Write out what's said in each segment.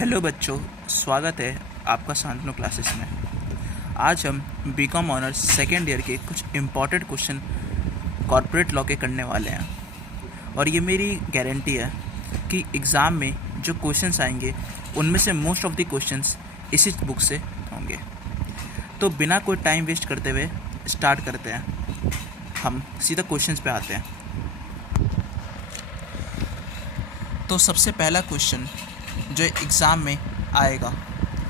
Hello बच्चों, स्वागत है आपका शांतनु क्लासेस में। आज हम बीकॉम ऑनर्स सेकेंड ईयर के कुछ इम्पॉर्टेंट क्वेश्चन कॉर्पोरेट लॉ के करने वाले हैं और ये मेरी गारंटी है कि एग्ज़ाम में जो क्वेश्चंस आएंगे उनमें से मोस्ट ऑफ द क्वेश्चंस इसी बुक से होंगे। तो बिना कोई टाइम वेस्ट करते हुए स्टार्ट करते हैं। हम सीधा क्वेश्चंस पे आते हैं। तो सबसे पहला क्वेश्चन जो एग्ज़ाम में आएगा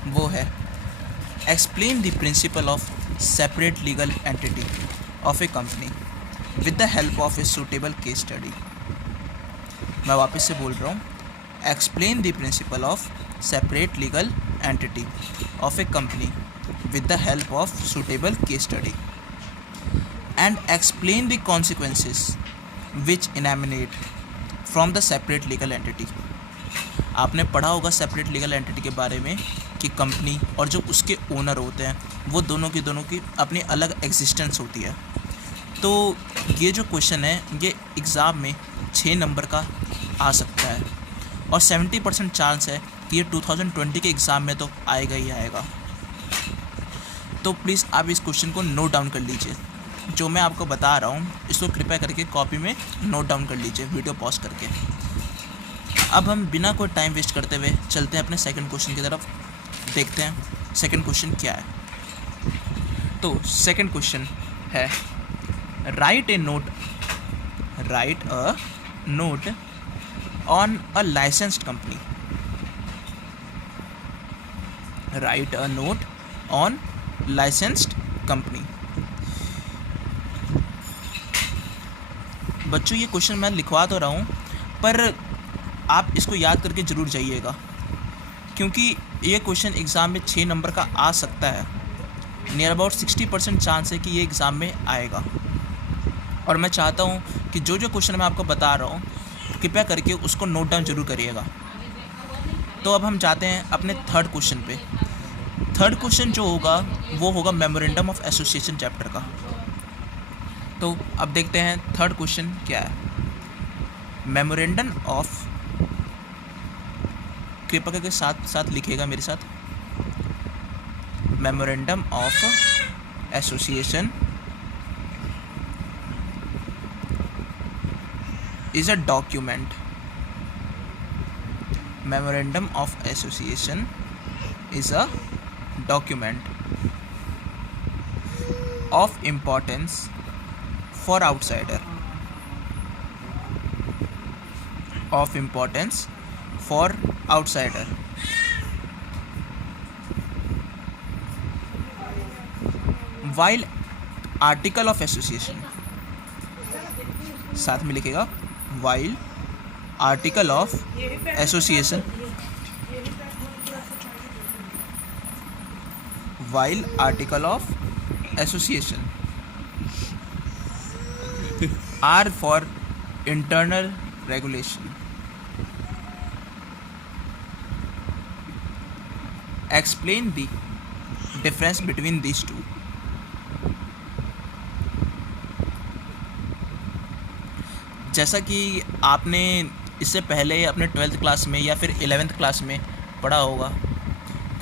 वो है explain the principle of separate legal entity of a company with the help of a suitable case study. मैं वापस से बोल रहा हूँ, explain the principle of separate legal entity of a company with the help of suitable case study and explain the consequences which emanate from the separate legal entity. आपने पढ़ा होगा separate legal entity के बारे में कि company और जो उसके ओनर होते हैं वो दोनों की अपनी अलग एग्जिस्टेंस होती है। तो ये जो क्वेश्चन है ये एग्ज़ाम में 6 नंबर का आ सकता है और 70% चांस है कि ये 2020 के एग्ज़ाम में तो आएगा ही आएगा। तो प्लीज़ आप इस क्वेश्चन को नोट डाउन कर लीजिए। जो मैं आपको बता रहा हूँ इसको कृपया करके कॉपी में नोट डाउन कर लीजिए वीडियो पॉज करके। अब हम बिना कोई टाइम वेस्ट करते हुए चलते हैं अपने सेकंड क्वेश्चन की तरफ। देखते हैं सेकंड क्वेश्चन क्या है। तो सेकंड क्वेश्चन है right a note on a licensed company. Right a note on licensed company. बच्चों ये क्वेश्चन मैं लिखवा तो रहा हूँ पर आप इसको याद करके ज़रूर जाइएगा क्योंकि ये क्वेश्चन एग्ज़ाम में 6 नंबर का आ सकता है। नियर अबाउट 60% चांस है कि ये एग्ज़ाम में आएगा और मैं चाहता हूँ कि जो जो क्वेश्चन मैं आपको बता रहा हूँ कृपया करके उसको नोट डाउन ज़रूर करिएगा। तो अब हम जाते हैं अपने थर्ड क्वेश्चन पे। थर्ड क्वेश्चन जो होगा वो होगा मेमोरेंडम ऑफ एसोसिएशन चैप्टर का। तो अब देखते हैं थर्ड क्वेश्चन क्या है। मेमोरेंडम ऑफ, कृपया करके साथ साथ लिखिएगा मेरे साथ, memorandum of association is a document. Memorandum of association is a document of importance for outsider, of importance for outsider, while article of association, साथ में लिखेगा while article of association, while article of association are for internal regulation. Explain the difference between these two. जैसा कि आपने इससे पहले अपने 12th class में या फिर 11th क्लास में पढ़ा होगा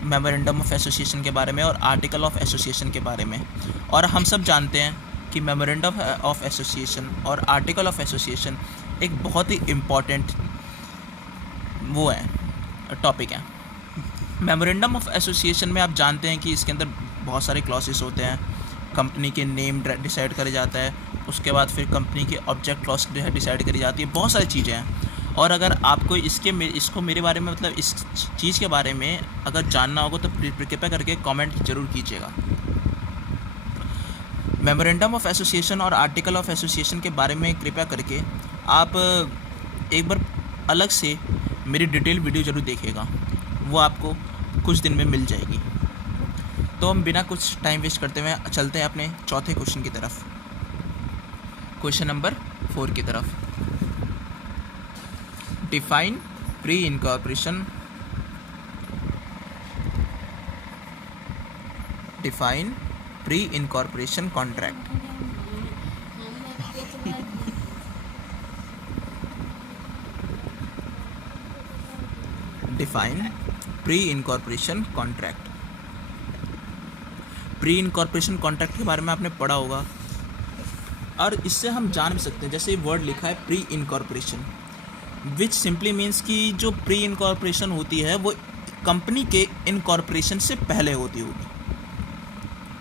मेमोरेंडम ऑफ एसोसिएशन के बारे में और आर्टिकल ऑफ एसोसिएशन के बारे में, और हम सब जानते हैं कि मेमोरेंडम ऑफ एसोसिएशन और आर्टिकल ऑफ एसोसिएशन एक बहुत ही इम्पॉर्टेंट वो है टॉपिक है। मेमोरेंडम ऑफ एसोसिएशन में आप जानते हैं कि इसके अंदर बहुत सारे क्लॉसेस होते हैं। कंपनी के नेम डिसाइड करा जाता है, उसके बाद फिर कंपनी के ऑब्जेक्ट क्लॉज डिसाइड करी जाती है, बहुत सारी चीज़ें हैं। और अगर आपको इसको मेरे बारे में मतलब इस चीज़ के बारे में अगर जानना होगा तो कृपया करके कमेंट ज़रूर कीजिएगा। मेमोरेंडम ऑफ एसोसिएशन और आर्टिकल ऑफ एसोसिएशन के बारे में कृपया करके आप एक बार अलग से मेरी डिटेल वीडियो ज़रूर देखिएगा, वो आपको कुछ दिन में मिल जाएगी। तो हम बिना कुछ टाइम वेस्ट करते हुए चलते हैं अपने चौथे क्वेश्चन की तरफ, क्वेश्चन नंबर 4 की तरफ। Define pre incorporation, define pre incorporation contract. Define pre incorporation contract. Pre incorporation contract के बारे में आपने पढ़ा होगा, और इससे हम जान भी सकते हैं, जैसे वर्ड लिखा है प्री इनकॉर्पोरेशन, विच सिंपली मीन्स कि जो प्री इनकॉर्पोरेशन होती है वो कंपनी के इनकॉर्पोरेशन से पहले होती होगी,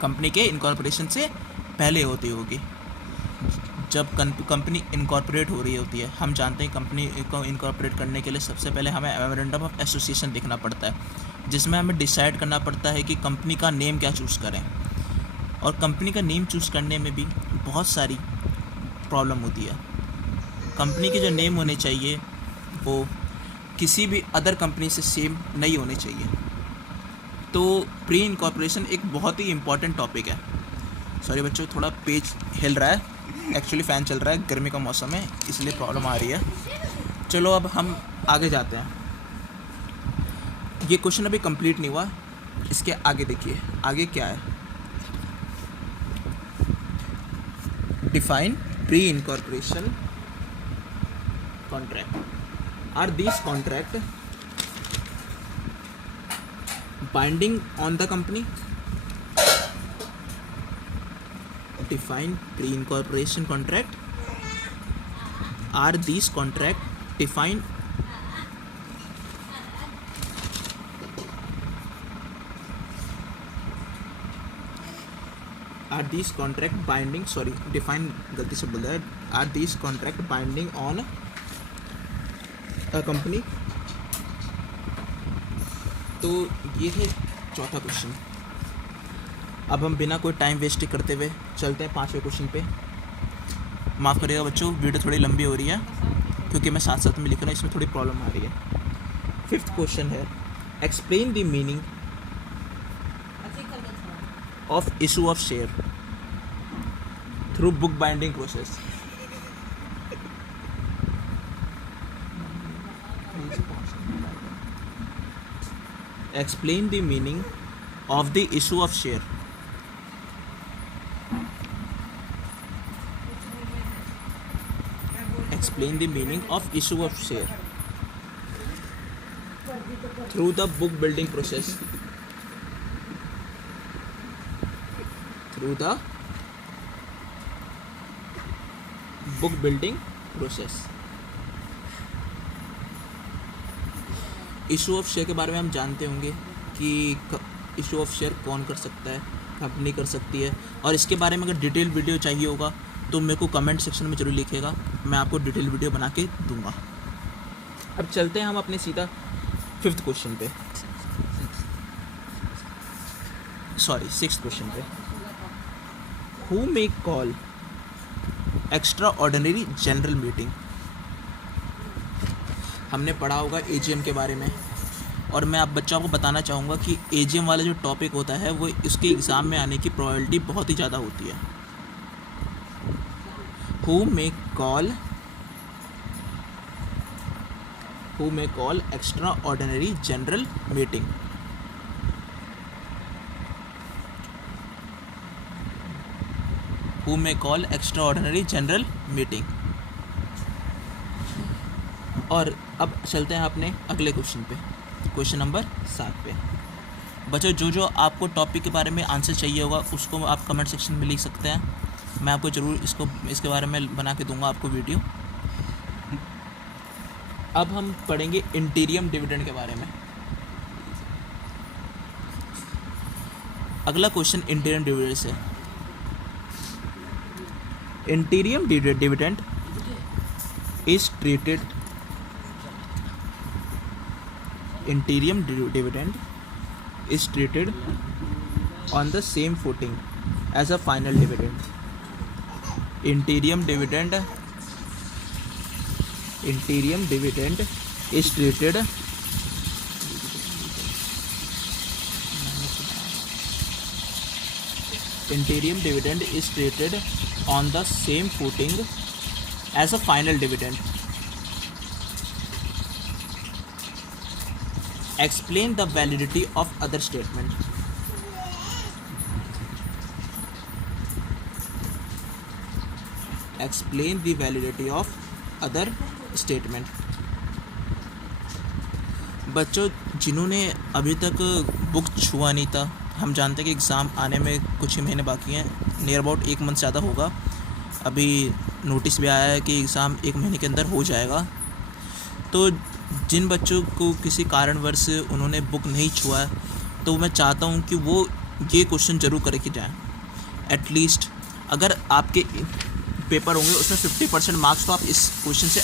कंपनी के इनकॉर्पोरेशन से पहले होती होगी। जब कंपनी इनकॉर्पोरेट हो रही होती है, हम जानते हैं कंपनी को इनकॉर्पोरेट करने के लिए सबसे पहले हमें मेमोरेंडम ऑफ एसोसिएशन लिखना पड़ता है, जिसमें हमें डिसाइड करना पड़ता है कि कंपनी का नेम क्या चूज़ करें। और कंपनी का नेम चूज़ करने में भी बहुत सारी प्रॉब्लम होती है। कंपनी के जो नेम होने चाहिए वो किसी भी अदर कंपनी से सेम नहीं होने चाहिए। तो प्री इनकॉर्पोरेशन एक बहुत ही इम्पॉर्टेंट टॉपिक है। सॉरी बच्चों, थोड़ा पेज हिल रहा है, एक्चुअली फ़ैन चल रहा है, गर्मी का मौसम है इसलिए प्रॉब्लम आ रही है। चलो अब हम आगे जाते हैं। ये क्वेश्चन अभी कंप्लीट नहीं हुआ, इसके आगे देखिए आगे क्या है। Define pre incorporation contract. Are this contract binding on the company? Define pre-incorporation contract. Are these contract define are these contract binding, sorry define गलती से बोल रहा है, are these contract binding on a company? तो ये है चौथा question. अब हम बिना कोई टाइम वेस्ट करते हुए चलते हैं पाँचवें क्वेश्चन पे। माफ़ करिएगा बच्चों, वीडियो थोड़ी लंबी हो रही है क्योंकि मैं साथ साथ में लिख रहा हूँ, इसमें थोड़ी प्रॉब्लम आ रही है। फिफ्थ क्वेश्चन है, explain the meaning of issue of share through book binding process. Explain the meaning of the issue of share explain the meaning of issue of share through the book building process. Through the book building process. Issue of share के बारे में हम जानते होंगे कि issue of share कौन कर सकता है, कंपनी कर सकती है। और इसके बारे में अगर डिटेल वीडियो चाहिए होगा तो मेरे को कमेंट सेक्शन में जरूर लिखिएगा, मैं आपको डिटेल वीडियो बना के दूंगा। अब चलते हैं हम अपने सीधा फिफ्थ क्वेश्चन पे, सॉरी सिक्स्थ क्वेश्चन पे। Who may call extra ordinary general meeting? हमने पढ़ा होगा एजीएम के बारे में, और मैं आप बच्चों को बताना चाहूँगा कि एजीएम वाला जो टॉपिक होता है वो इसके एग्ज़ाम में आने की प्रोबेबिलिटी बहुत ही ज़्यादा होती है। Who may call extraordinary general meeting? Who may call extraordinary general meeting? और अब चलते हैं अपने अगले क्वेश्चन पे, क्वेश्चन नंबर 7 पे। बच्चों जो आपको टॉपिक के बारे में आंसर चाहिए होगा उसको आप कमेंट सेक्शन में लिख सकते हैं, मैं आपको ज़रूर इसके बारे में बना के दूंगा आपको वीडियो। अब हम पढ़ेंगे इंटीरियम डिविडेंड के बारे में। अगला क्वेश्चन इंटीरियम डिविडेंड से। इंटीरियम dividend is treated on the same footing as a final dividend. Interim dividend is treated on the same footing as a final dividend. Explain the validity of other statement. Explain the validity of other statement. बच्चों जिन्होंने अभी तक book छुआ नहीं था, हम जानते हैं कि एग्ज़ाम आने में कुछ ही महीने बाकी हैं, नियर अबाउट 1 मंथ ज़्यादा होगा। अभी नोटिस भी आया है कि एग्ज़ाम 1 महीने के अंदर हो जाएगा। तो जिन बच्चों को किसी कारणवश उन्होंने बुक नहीं छुआ है, तो मैं चाहता हूँ कि वो ये क्वेश्चन ज़रूर करके जाएँ। एटलीस्ट अगर आपके पेपर होंगे उसमें 50% मार्क्स तो आप इस क्वेश्चन से